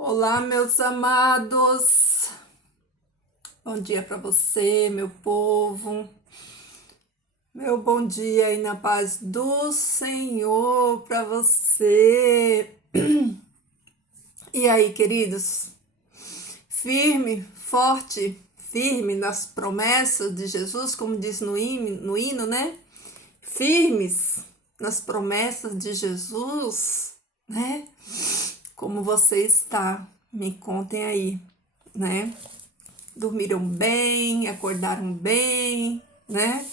Olá, meus amados. Bom dia para você, meu povo. Meu bom dia aí na paz do Senhor para você. E aí, queridos? Firme, forte, firme nas promessas de Jesus, como diz no hino, né? Firmes nas promessas de Jesus, né? Como você está? Me contem aí, né? Dormiram bem, acordaram bem, né?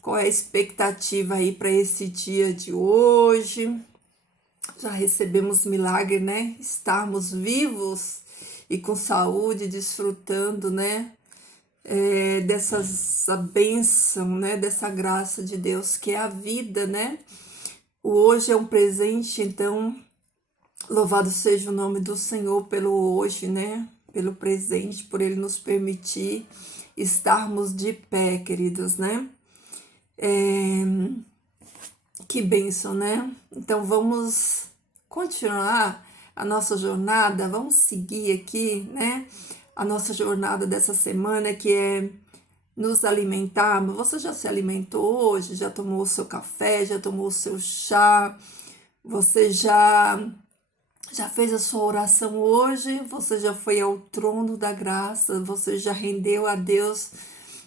Qual é a expectativa aí para esse dia de hoje? Já recebemos milagre, né? Estarmos vivos e com saúde, desfrutando, né? Dessa bênção, né? Dessa graça de Deus que é a vida, né? O hoje é um presente, então louvado seja o nome do Senhor pelo hoje, né? Pelo presente, por Ele nos permitir estarmos de pé, queridos, né? Que bênção, né? Então vamos continuar a nossa jornada, vamos seguir aqui, né? A nossa jornada dessa semana que é nos alimentar. Você já se alimentou hoje? Já tomou o seu café? Já tomou o seu chá? Você já fez a sua oração hoje? Você já foi ao trono da graça? Você já rendeu a Deus,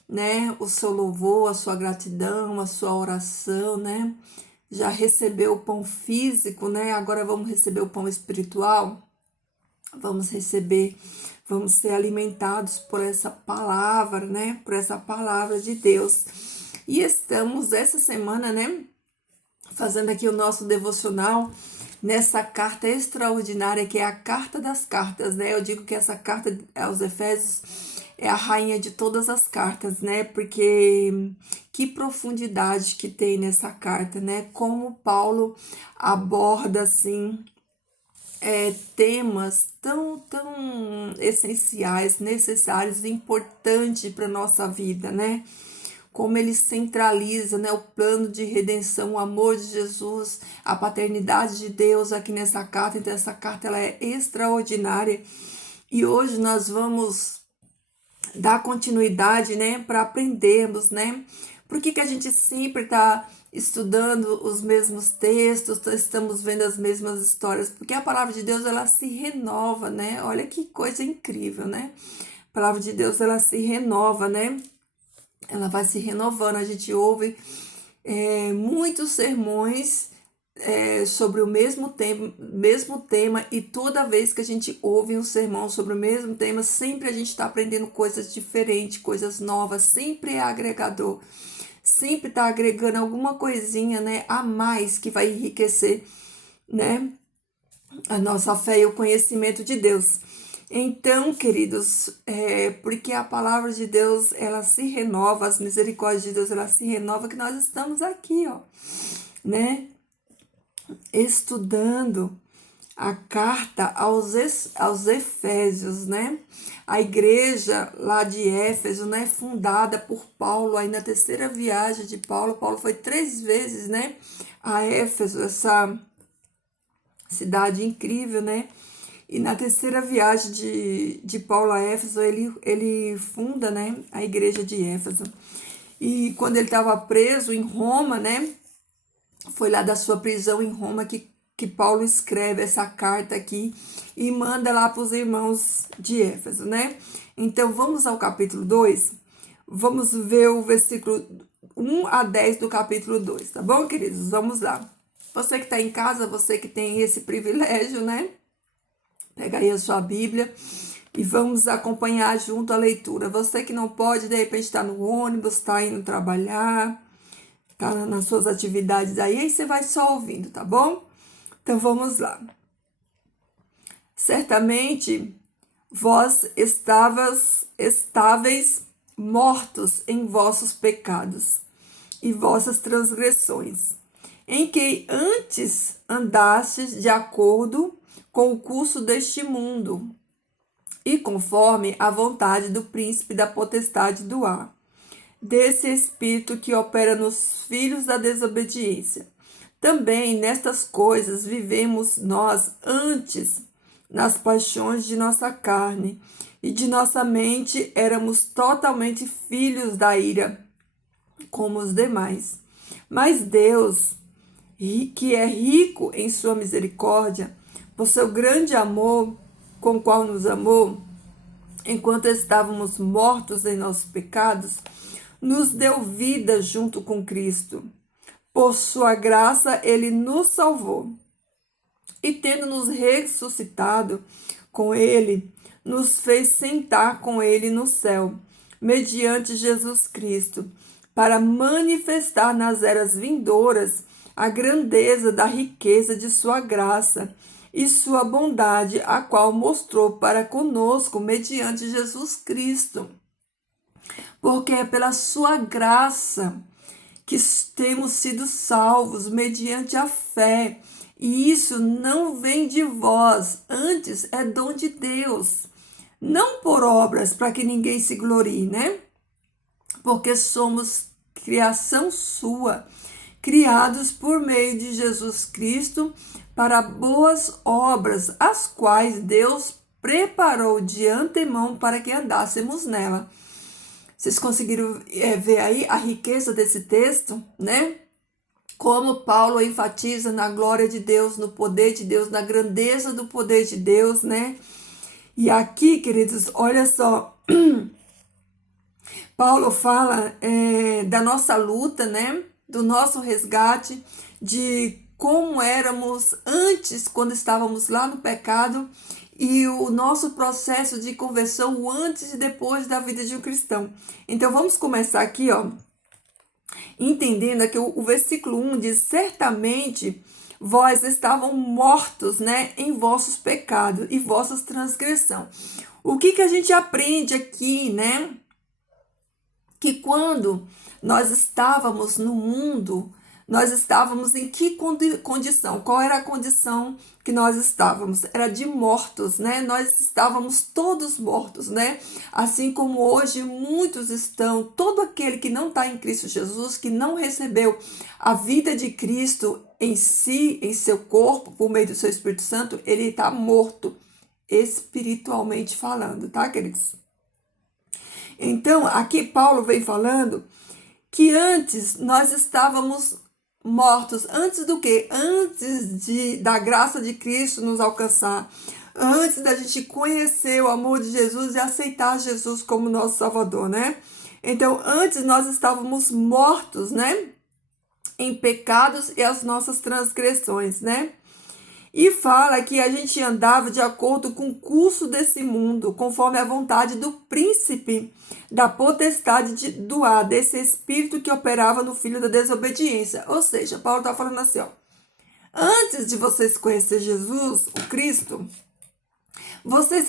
né, o seu louvor, a sua gratidão, a sua oração, né? Já recebeu o pão físico, né? Agora vamos receber o pão espiritual. Vamos receber, vamos ser alimentados por essa palavra, né? Por essa palavra de Deus. E estamos essa semana, né, fazendo aqui o nosso devocional nessa carta extraordinária que é a carta das cartas, né? Eu digo que essa carta aos Efésios é a rainha de todas as cartas, né? Porque que profundidade que tem nessa carta, né? Como Paulo aborda assim temas tão essenciais, necessários e importantes para nossa vida, né? Como ele centraliza, né, o plano de redenção, o amor de Jesus, a paternidade de Deus aqui nessa carta. Então essa carta ela é extraordinária e hoje nós vamos dar continuidade, né, para aprendermos, né? Por que a gente sempre está estudando os mesmos textos, estamos vendo as mesmas histórias? Porque a palavra de Deus ela se renova, né? Olha que coisa incrível, né? A palavra de Deus ela se renova, né? Ela vai se renovando. A gente ouve muitos sermões sobre o mesmo tema, e toda vez que a gente ouve um sermão sobre o mesmo tema, sempre a gente está aprendendo coisas diferentes, coisas novas, sempre é agregador, sempre está agregando alguma coisinha, né, a mais que vai enriquecer, né, a nossa fé e o conhecimento de Deus. Então, queridos, porque a palavra de Deus, ela se renova, as misericórdias de Deus, ela se renova, que nós estamos aqui, ó, né, estudando a carta aos Efésios, né? A igreja lá de Éfeso, né, fundada por Paulo, aí na terceira viagem de Paulo. Paulo foi 3 vezes, né, a Éfeso, essa cidade incrível, né? E na terceira viagem de Paulo a Éfeso, ele funda, né, a igreja de Éfeso. E quando ele estava preso em Roma, né, foi lá da sua prisão em Roma que Paulo escreve essa carta aqui e manda lá para os irmãos de Éfeso, né? Então vamos ao capítulo 2, vamos ver o versículo 1 a 10 do capítulo 2, tá bom, queridos? Vamos lá. Você que está em casa, você que tem esse privilégio, né? Pega aí a sua Bíblia e vamos acompanhar junto a leitura. Você que não pode, de repente está no ônibus, está indo trabalhar, tá nas suas atividades aí você vai só ouvindo, tá bom? Então vamos lá. Certamente vós estáveis mortos em vossos pecados e vossas transgressões, em que antes andastes de acordo com o curso deste mundo e conforme a vontade do príncipe da potestade do ar, desse espírito que opera nos filhos da desobediência. Também nestas coisas vivemos nós antes, nas paixões de nossa carne, e de nossa mente éramos totalmente filhos da ira, como os demais. Mas Deus, que é rico em sua misericórdia, por seu grande amor, com o qual nos amou, enquanto estávamos mortos em nossos pecados, nos deu vida junto com Cristo. Por sua graça, ele nos salvou. E tendo nos ressuscitado com ele, nos fez sentar com ele no céu, mediante Jesus Cristo, para manifestar nas eras vindouras a grandeza da riqueza de sua graça e sua bondade, a qual mostrou para conosco mediante Jesus Cristo. Porque é pela sua graça que temos sido salvos mediante a fé. E isso não vem de vós, antes é dom de Deus. Não por obras, para que ninguém se glorie, né? Porque somos criação sua, criados por meio de Jesus Cristo para boas obras, as quais Deus preparou de antemão para que andássemos nela. Vocês conseguiram ver aí a riqueza desse texto, né? Como Paulo enfatiza na glória de Deus, no poder de Deus, na grandeza do poder de Deus, né? E aqui, queridos, olha só, Paulo fala da nossa luta, né? Do nosso resgate, de como éramos antes, quando estávamos lá no pecado, e o nosso processo de conversão, o antes e depois da vida de um cristão. Então, vamos começar aqui, ó, entendendo que o versículo 1 diz: certamente vós estavam mortos, né, em vossos pecados e vossas transgressões. O que a gente aprende aqui, né? Que quando nós estávamos no mundo, nós estávamos em que condição? Qual era a condição que nós estávamos? Era de mortos, né? Nós estávamos todos mortos, né? Assim como hoje muitos estão, todo aquele que não está em Cristo Jesus, que não recebeu a vida de Cristo em si, em seu corpo, por meio do seu Espírito Santo, ele está morto, espiritualmente falando, tá, queridos? Então, aqui Paulo vem falando que antes nós estávamos mortos. Antes do quê? Antes da graça de Cristo nos alcançar. Antes da gente conhecer o amor de Jesus e aceitar Jesus como nosso Salvador, né? Então, antes nós estávamos mortos, né? Em pecados e as nossas transgressões, né? E fala que a gente andava de acordo com o curso desse mundo, conforme a vontade do príncipe da potestade do ar, desse espírito que operava no filho da desobediência. Ou seja, Paulo está falando assim, ó, antes de vocês conhecer Jesus, o Cristo, vocês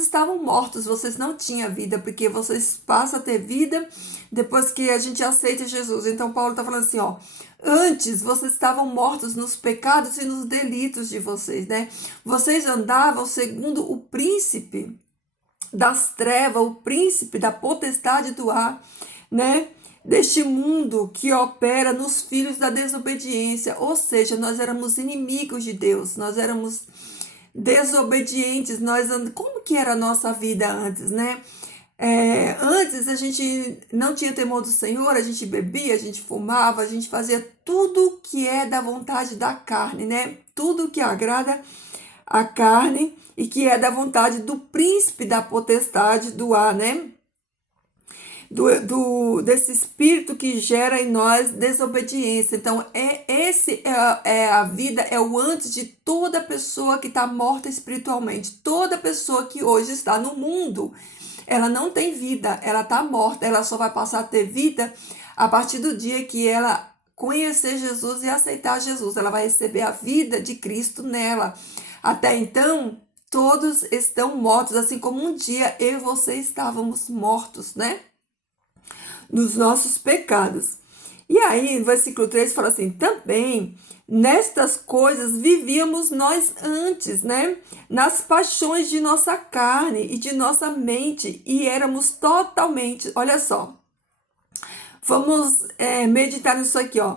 estavam mortos, vocês não tinham vida, porque vocês passam a ter vida depois que a gente aceita Jesus. Então, Paulo está falando assim, ó, antes vocês estavam mortos nos pecados e nos delitos de vocês, né? Vocês andavam segundo o príncipe das trevas, o príncipe da potestade do ar, né? Deste mundo que opera nos filhos da desobediência. Ou seja, nós éramos inimigos de Deus, nós éramos desobedientes. Como que era a nossa vida antes, né? Antes a gente não tinha temor do Senhor, a gente bebia, a gente fumava, a gente fazia tudo que é da vontade da carne, né? Tudo que agrada a carne e que é da vontade do príncipe da potestade do ar, né? Desse espírito que gera em nós desobediência. Então, a vida, é o antes de toda pessoa que está morta espiritualmente. Toda pessoa que hoje está no mundo, ela não tem vida, ela está morta, ela só vai passar a ter vida a partir do dia que ela conhecer Jesus e aceitar Jesus. Ela vai receber a vida de Cristo nela. Até então, todos estão mortos, assim como um dia eu e você estávamos mortos, né? Nos nossos pecados. E aí, no versículo 3 fala assim: também nestas coisas vivíamos nós antes, né? Nas paixões de nossa carne e de nossa mente, e éramos totalmente, olha só, vamos meditar nisso aqui, ó.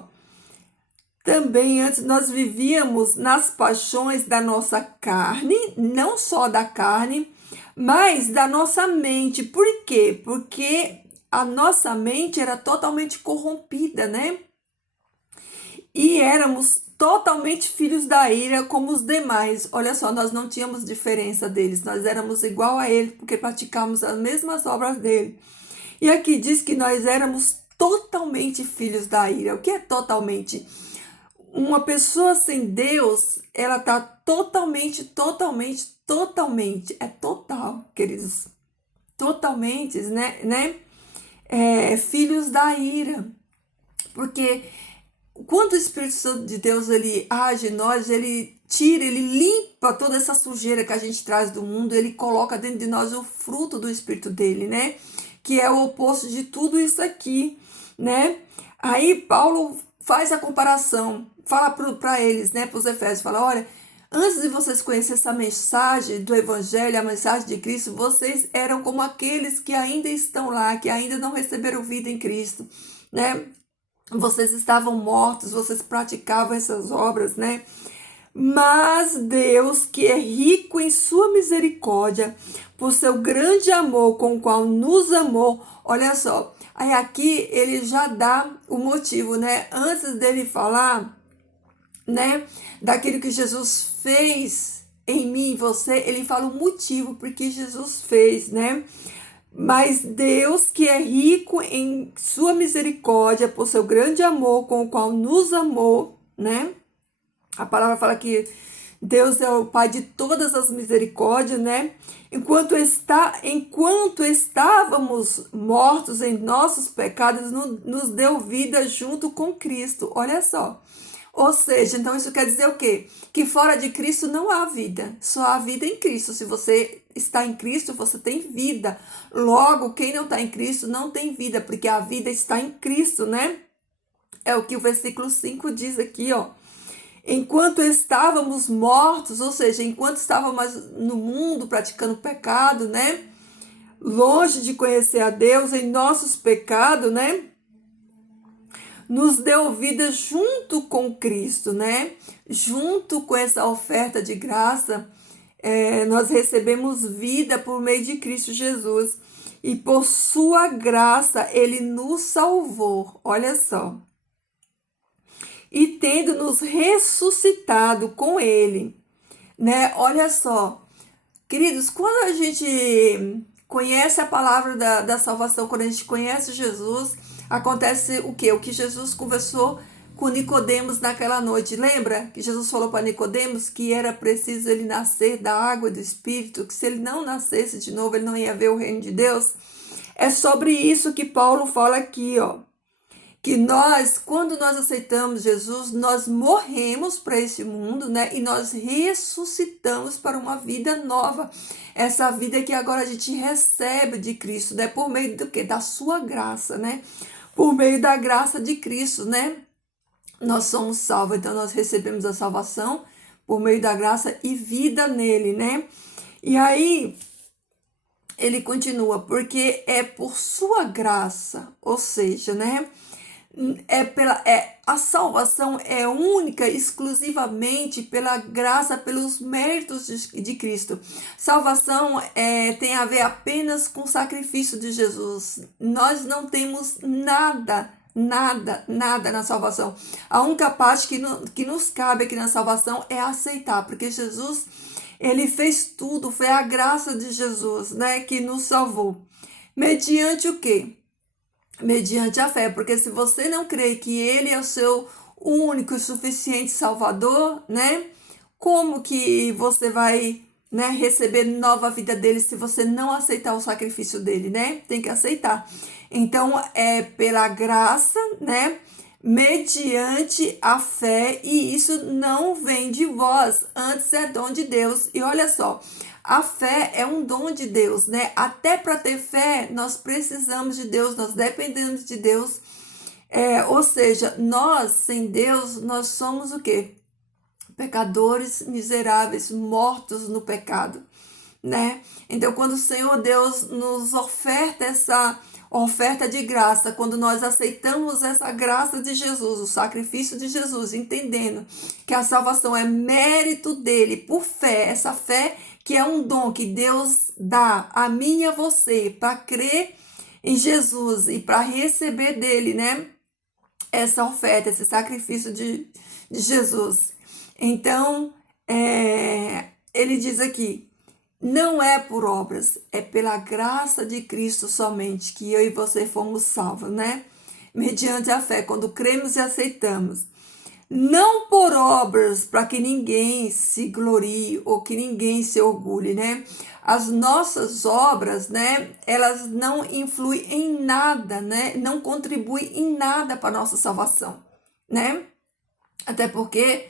Também antes nós vivíamos nas paixões da nossa carne, não só da carne, mas da nossa mente. Por quê? Porque a nossa mente era totalmente corrompida, né? E éramos totalmente filhos da ira como os demais. Olha só, nós não tínhamos diferença deles, nós éramos igual a ele, porque praticávamos as mesmas obras dele. E aqui diz que nós éramos totalmente filhos da ira. O que é totalmente? Uma pessoa sem Deus, ela tá totalmente, é total, queridos, totalmente, né? Filhos da ira. Porque quando o Espírito Santo de Deus ele age em nós, ele tira, ele limpa toda essa sujeira que a gente traz do mundo, ele coloca dentro de nós o fruto do Espírito dele, né? Que é o oposto de tudo isso aqui, né? Aí Paulo faz a comparação, fala para eles, né, para os Efésios, fala, olha, antes de vocês conhecerem essa mensagem do Evangelho, a mensagem de Cristo, vocês eram como aqueles que ainda estão lá, que ainda não receberam vida em Cristo, né? Vocês estavam mortos, vocês praticavam essas obras, né? Mas Deus, que é rico em sua misericórdia, por seu grande amor com o qual nos amou, olha só, aí aqui ele já dá o motivo, né? Antes dele falar, né, daquilo que Jesus fez em mim e você, ele fala o motivo porque Jesus fez, né? Mas Deus, que é rico em sua misericórdia, por seu grande amor com o qual nos amou, né? A palavra fala que Deus é o Pai de todas as misericórdias, né? Enquanto estávamos mortos em nossos pecados, nos deu vida junto com Cristo. Olha só. Ou seja, então isso quer dizer o quê? Que fora de Cristo não há vida, só há vida em Cristo. Se você está em Cristo, você tem vida. Logo, quem não está em Cristo não tem vida, porque a vida está em Cristo, né? É o que o versículo 5 diz aqui, ó. Enquanto estávamos mortos, ou seja, enquanto estávamos no mundo praticando pecado, né? Longe de conhecer a Deus, em nossos pecados, né? Nos deu vida junto com Cristo, né? Junto com essa oferta de graça, nós recebemos vida por meio de Cristo Jesus. E por sua graça, ele nos salvou. Olha só. E tendo nos ressuscitado com ele, né? Olha só. Queridos, quando a gente conhece a palavra da salvação, quando a gente conhece Jesus, acontece o quê? O que Jesus conversou com Nicodemos naquela noite. Lembra que Jesus falou para Nicodemos que era preciso ele nascer da água e do Espírito, que se ele não nascesse de novo, ele não ia ver o reino de Deus? É sobre isso que Paulo fala aqui, ó. Que nós, quando nós aceitamos Jesus, nós morremos para esse mundo, né? E nós ressuscitamos para uma vida nova. Essa vida que agora a gente recebe de Cristo, né? Por meio do quê? Da sua graça, né? Por meio da graça de Cristo, né? Nós somos salvos, então nós recebemos a salvação por meio da graça e vida nele, né? E aí ele continua, porque é por sua graça, ou seja, né? A salvação é única, exclusivamente pela graça, pelos méritos de Cristo. Salvação tem a ver apenas com o sacrifício de Jesus. Nós não temos nada na salvação. A única parte que nos cabe aqui na salvação é aceitar, porque Jesus, ele fez tudo, foi a graça de Jesus, né, que nos salvou. Mediante o quê? Mediante a fé, porque se você não crê que ele é o seu único e suficiente salvador, né? Como que você vai, né, receber nova vida dele se você não aceitar o sacrifício dele, né? Tem que aceitar. Então, é pela graça, né? Mediante a fé, e isso não vem de vós, antes é dom de Deus. E olha só, a fé é um dom de Deus, né? Até para ter fé, nós precisamos de Deus, nós dependemos de Deus. Ou seja, nós, sem Deus, nós somos o quê? Pecadores miseráveis, mortos no pecado, né? Então, quando o Senhor Deus nos oferta essa Oferta de graça, quando nós aceitamos essa graça de Jesus, o sacrifício de Jesus, entendendo que a salvação é mérito dele por fé, essa fé que é um dom que Deus dá a mim e a você para crer em Jesus e para receber dele, né? Essa oferta, esse sacrifício de Jesus. Então, ele diz aqui, não é por obras, é pela graça de Cristo somente que eu e você fomos salvos, né? Mediante a fé, quando cremos e aceitamos. Não por obras, para que ninguém se glorie ou que ninguém se orgulhe, né? As nossas obras, né? Elas não influem em nada, né? Não contribuem em nada para a nossa salvação, né? Até porque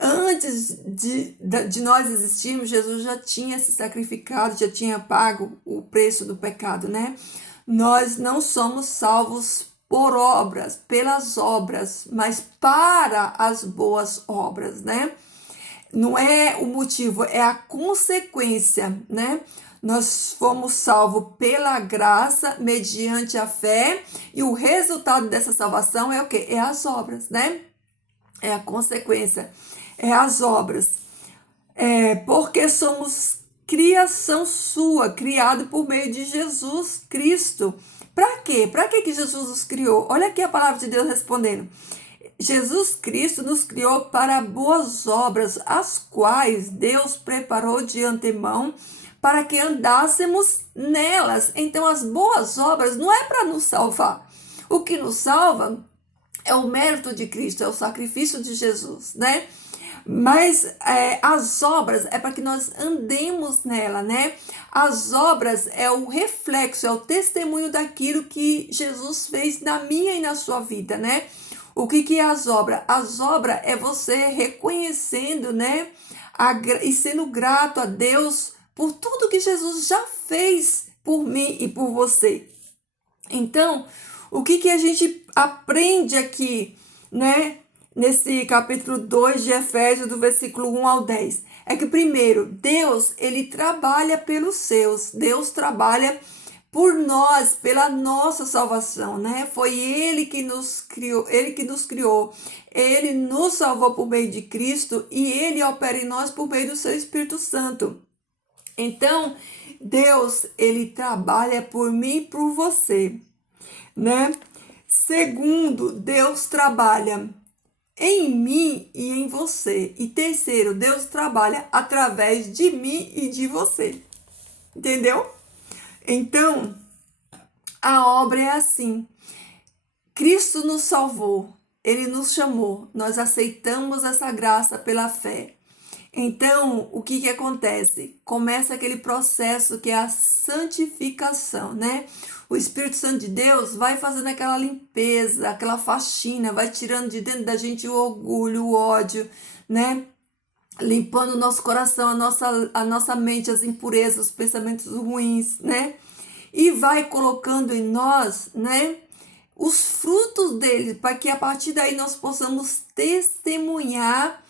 antes de nós existirmos, Jesus já tinha se sacrificado, já tinha pago o preço do pecado, né? Nós não somos salvos por obras, pelas obras, mas para as boas obras, né? Não é o motivo, é a consequência, né? Nós fomos salvos pela graça, mediante a fé, e o resultado dessa salvação é o quê? É as obras, né? É a consequência, é as obras. Porque somos criação sua, criado por meio de Jesus Cristo. Para quê? Para que Jesus nos criou? Olha aqui a palavra de Deus respondendo. Jesus Cristo nos criou para boas obras, as quais Deus preparou de antemão para que andássemos nelas. Então, as boas obras não é para nos salvar. O que nos salva é o mérito de Cristo, é o sacrifício de Jesus, né? Mas as obras é para que nós andemos nela, né? As obras é o reflexo, é o testemunho daquilo que Jesus fez na minha e na sua vida, né? O que é as obras? As obras é você reconhecendo, né? E sendo grato a Deus por tudo que Jesus já fez por mim e por você. Então, o que a gente aprende aqui, né? Nesse capítulo 2 de Efésios, do versículo 1 ao 10. É que, primeiro, Deus, ele trabalha pelos seus. Deus trabalha por nós, pela nossa salvação, né? Foi ele que nos criou, ele nos salvou por meio de Cristo e ele opera em nós por meio do seu Espírito Santo. Então, Deus, ele trabalha por mim e por você, né? Segundo, Deus trabalha em mim e em você. E terceiro, Deus trabalha através de mim e de você. Entendeu? Então, a obra é assim. Cristo nos salvou, ele nos chamou, nós aceitamos essa graça pela fé. Então, o que acontece? Começa aquele processo que é a santificação, né? O Espírito Santo de Deus vai fazendo aquela limpeza, aquela faxina, vai tirando de dentro da gente o orgulho, o ódio, né? Limpando o nosso coração, a nossa mente, as impurezas, os pensamentos ruins, né? E vai colocando em nós, né? Os frutos dele, para que a partir daí nós possamos testemunhar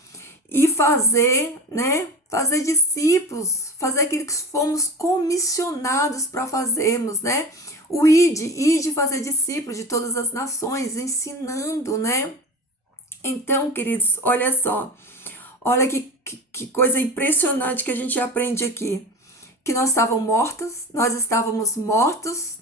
e fazer, né? Fazer discípulos, fazer aquilo que fomos comissionados para fazermos, né? O ide fazer discípulos de todas as nações, ensinando, né? Então, queridos, olha só, olha que coisa impressionante que a gente aprende aqui. Que nós estávamos mortos,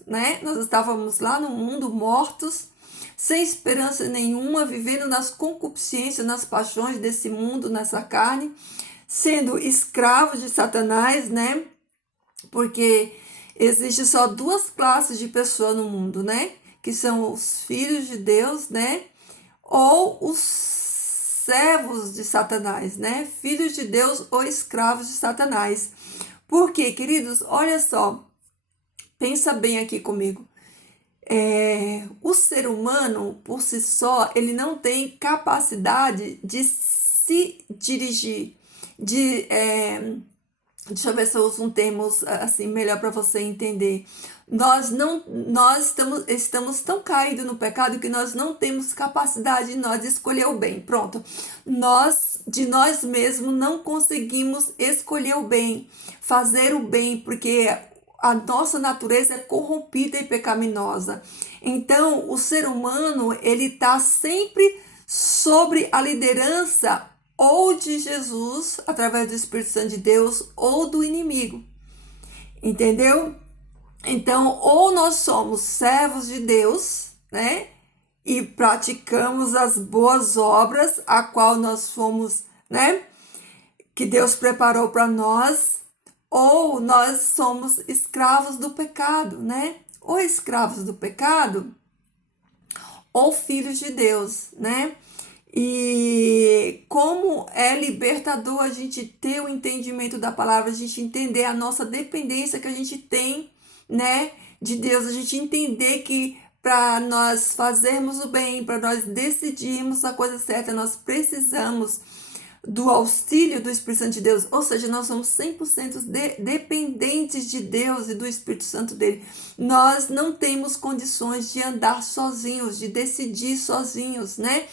né? Nós estávamos lá no mundo mortos, sem esperança nenhuma, vivendo nas concupiscências, nas paixões desse mundo, nessa carne, sendo escravos de Satanás, né? Porque existe só duas classes de pessoas no mundo, né? Que são os filhos de Deus, né? Ou os servos de Satanás, né? Filhos de Deus ou escravos de Satanás. Por quê, queridos? Olha só, pensa bem aqui comigo. O ser humano, por si só, ele não tem capacidade de se dirigir, deixa eu ver se eu uso um termo assim melhor para você entender. Nós estamos tão caídos no pecado que nós não temos capacidade de nós escolher o bem. Pronto. De nós mesmos não conseguimos escolher o bem, fazer o bem, porque a nossa natureza é corrompida e pecaminosa. Então, o ser humano, ele está sempre sobre a liderança ou de Jesus, através do Espírito Santo de Deus, ou do inimigo. Entendeu? Então, ou nós somos servos de Deus, né? E praticamos as boas obras, a qual nós fomos, né? Que Deus preparou para nós, ou nós somos escravos do pecado, né? Ou escravos do pecado, ou filhos de Deus, né? E como é libertador a gente ter o entendimento da palavra, a gente entender a nossa dependência que a gente tem, né, de Deus, a gente entender que para nós fazermos o bem, para nós decidirmos a coisa certa, nós precisamos do auxílio do Espírito Santo de Deus, ou seja, nós somos 100% dependentes de Deus e do Espírito Santo dele. Nós não temos condições de andar sozinhos, de decidir sozinhos, né?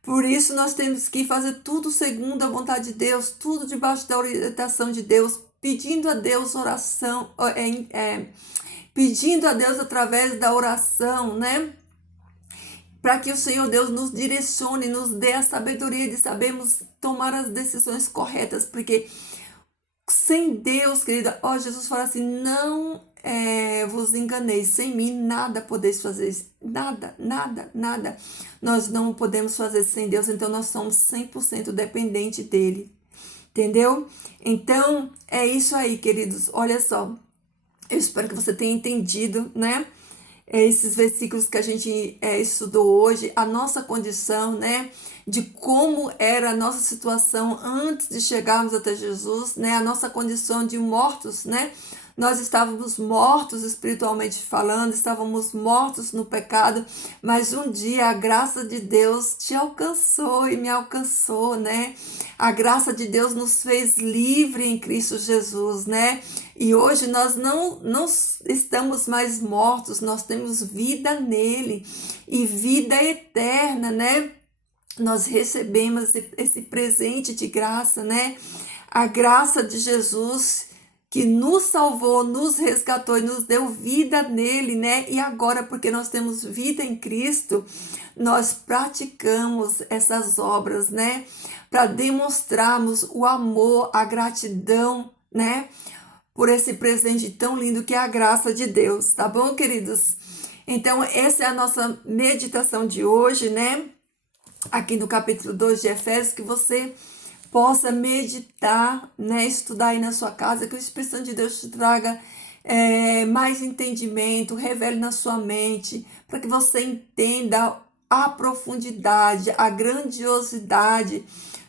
Por isso nós temos que fazer tudo segundo a vontade de Deus, tudo debaixo da orientação de Deus, pedindo a Deus oração, pedindo a Deus através da oração, né? Para que o Senhor Deus nos direcione, nos dê a sabedoria de sabermos tomar as decisões corretas, porque sem Deus, querida, Jesus fala assim, não vos enganeis, sem mim nada podeis fazer, nada, nada, nada, nós não podemos fazer sem Deus, então nós somos 100% dependente dele, entendeu? Então, é isso aí, queridos, olha só, eu espero que você tenha entendido, né? Esses versículos que a gente estudou hoje, a nossa condição, né, de como era a nossa situação antes de chegarmos até Jesus, né, a nossa condição de mortos, né, nós estávamos mortos espiritualmente falando, estávamos mortos no pecado, mas um dia a graça de Deus te alcançou e me alcançou, né? A graça de Deus nos fez livre em Cristo Jesus, né? E hoje nós não estamos mais mortos, nós temos vida nele e vida eterna, né? Nós recebemos esse presente de graça, né? A graça de Jesus que nos salvou, nos resgatou e nos deu vida nele, né? E agora, porque nós temos vida em Cristo, nós praticamos essas obras, né? Para demonstrarmos o amor, a gratidão, né? Por esse presente tão lindo que é a graça de Deus, tá bom, queridos? Então, essa é a nossa meditação de hoje, né? Aqui no capítulo 2 de Efésios, que você possa meditar, né? Estudar aí na sua casa, que o Espírito Santo de Deus te traga mais entendimento, revele na sua mente, para que você entenda a profundidade, a grandiosidade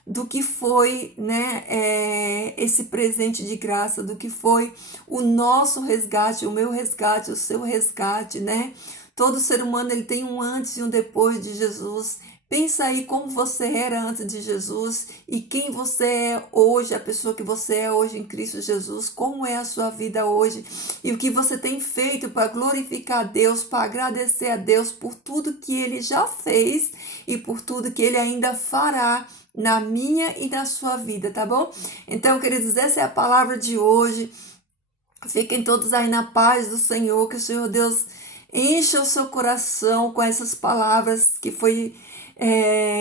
do que foi, né, esse presente de graça, do que foi o nosso resgate, o meu resgate, o seu resgate, né? Todo ser humano ele tem um antes e um depois de Jesus. Pensa aí como você era antes de Jesus e quem você é hoje, a pessoa que você é hoje em Cristo Jesus, como é a sua vida hoje e o que você tem feito para glorificar a Deus, para agradecer a Deus por tudo que Ele já fez e por tudo que Ele ainda fará na minha e na sua vida, tá bom? Então, queridos, essa é a palavra de hoje. Fiquem todos aí na paz do Senhor, que o Senhor Deus encha o seu coração com essas palavras que foi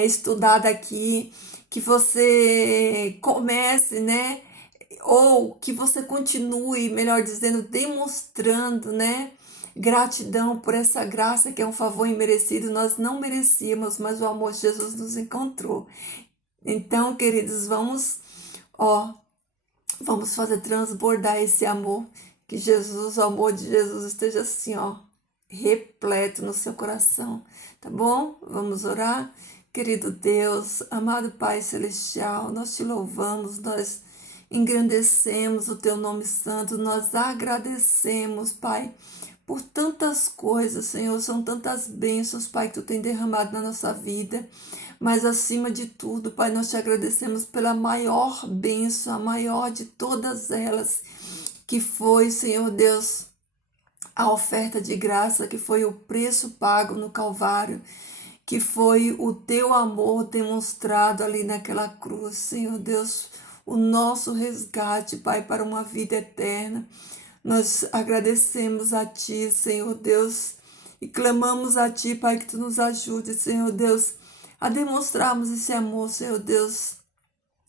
estudada aqui, que você comece, né? Ou que você continue, melhor dizendo, demonstrando, né? Gratidão por essa graça que é um favor imerecido. Nós não merecíamos, mas o amor de Jesus nos encontrou. Então, queridos, vamos fazer transbordar esse amor, que Jesus, o amor de Jesus esteja assim, repleto no seu coração, tá bom? Vamos orar? Querido Deus, amado Pai Celestial, nós te louvamos, nós engrandecemos o teu nome santo, nós agradecemos, Pai, por tantas coisas, Senhor, são tantas bênçãos, Pai, que tu tem derramado na nossa vida. Mas acima de tudo, Pai, nós te agradecemos pela maior bênção, a maior de todas elas, que foi, Senhor Deus, a oferta de graça, que foi o preço pago no Calvário, que foi o teu amor demonstrado ali naquela cruz, Senhor Deus, o nosso resgate, Pai, para uma vida eterna. Nós agradecemos a Ti, Senhor Deus, e clamamos a Ti, Pai, que Tu nos ajude, Senhor Deus, a demonstrarmos esse amor, Senhor Deus,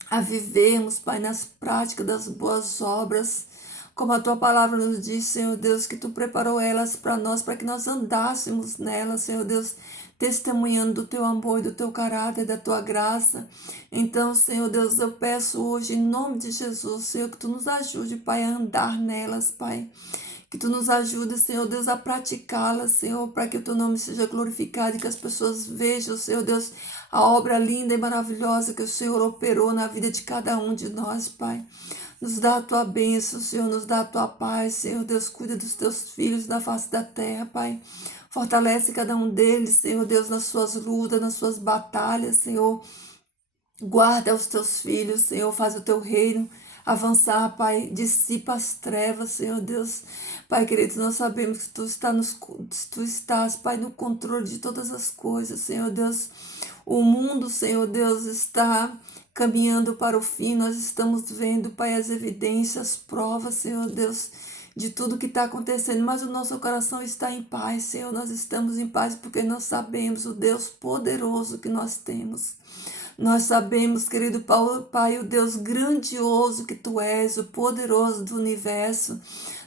a vivermos, Pai, nas práticas das boas obras, como a Tua palavra nos diz, Senhor Deus, que Tu preparou elas para nós, para que nós andássemos nelas, Senhor Deus, testemunhando do Teu amor e do Teu caráter, da Tua graça. Então, Senhor Deus, eu peço hoje, em nome de Jesus, Senhor, que Tu nos ajude, Pai, a andar nelas, Pai. Que Tu nos ajude, Senhor Deus, a praticá-las, Senhor, para que o Teu nome seja glorificado e que as pessoas vejam, Senhor Deus, a obra linda e maravilhosa que o Senhor operou na vida de cada um de nós, Pai. Nos dá a Tua bênção, Senhor, nos dá a Tua paz, Senhor Deus, cuida dos Teus filhos na face da terra, Pai. Fortalece cada um deles, Senhor Deus, nas suas lutas, nas suas batalhas, Senhor. Guarda os Teus filhos, Senhor, faz o Teu reino avançar, Pai, dissipa as trevas, Senhor Deus. Pai querido, nós sabemos que Tu estás, Pai, no controle de todas as coisas, Senhor Deus. O mundo, Senhor Deus, está caminhando para o fim, nós estamos vendo, Pai, as evidências, as provas, Senhor Deus, de tudo que está acontecendo, mas o nosso coração está em paz, Senhor, nós estamos em paz porque nós sabemos o Deus poderoso que nós temos. Nós sabemos, querido Pai, o Deus grandioso que Tu és, o poderoso do universo.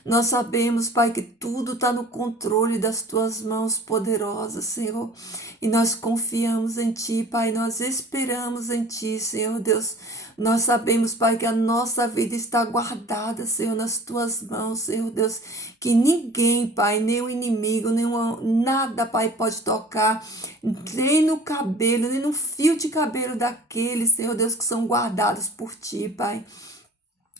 Nós sabemos, Pai, que tudo está no controle das Tuas mãos poderosas, Senhor. E nós confiamos em Ti, Pai, nós esperamos em Ti, Senhor Deus. Nós sabemos, Pai, que a nossa vida está guardada, Senhor, nas Tuas mãos, Senhor Deus. Que ninguém, Pai, nem o inimigo, nada, Pai, pode tocar, nem no cabelo, nem no fio de cabelo daqueles, Senhor Deus, que são guardados por Ti, Pai.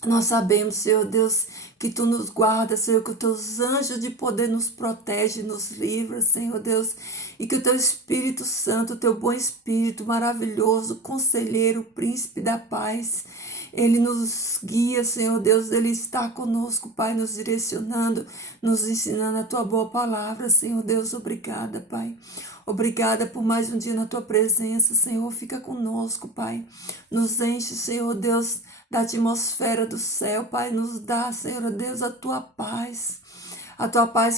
Nós sabemos, Senhor Deus, que Tu nos guardas, Senhor, que os Teus anjos de poder nos protegem, nos livram, Senhor Deus, e que o Teu Espírito Santo, o Teu bom Espírito maravilhoso, conselheiro, príncipe da paz, Ele nos guia, Senhor Deus, Ele está conosco, Pai, nos direcionando, nos ensinando a Tua boa palavra, Senhor Deus, obrigada, Pai. Obrigada por mais um dia na Tua presença, Senhor, fica conosco, Pai. Nos enche, Senhor Deus, da atmosfera do céu, Pai, nos dá, Senhor Deus, a Tua paz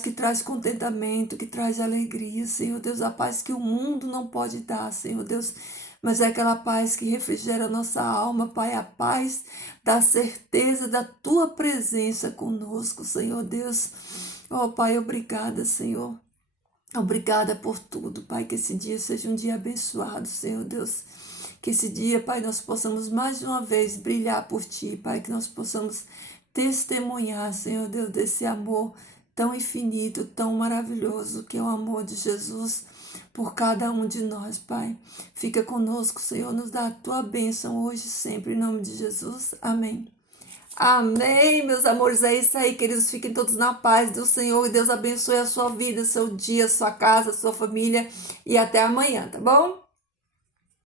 que traz contentamento, que traz alegria, Senhor Deus, a paz que o mundo não pode dar, Senhor Deus, mas é aquela paz que refrigera a nossa alma, Pai, a paz da certeza da Tua presença conosco, Senhor Deus. Oh, Pai, obrigada, Senhor. Obrigada por tudo, Pai, que esse dia seja um dia abençoado, Senhor Deus. Que esse dia, Pai, nós possamos mais uma vez brilhar por Ti, Pai, que nós possamos testemunhar, Senhor Deus, desse amor tão infinito, tão maravilhoso, que é o amor de Jesus por cada um de nós, Pai. Fica conosco, Senhor, nos dá a Tua bênção hoje e sempre, em nome de Jesus. Amém. Amém, meus amores, é isso aí, queridos, fiquem todos na paz do Senhor e Deus abençoe a sua vida, seu dia, sua casa, sua família e até amanhã, tá bom?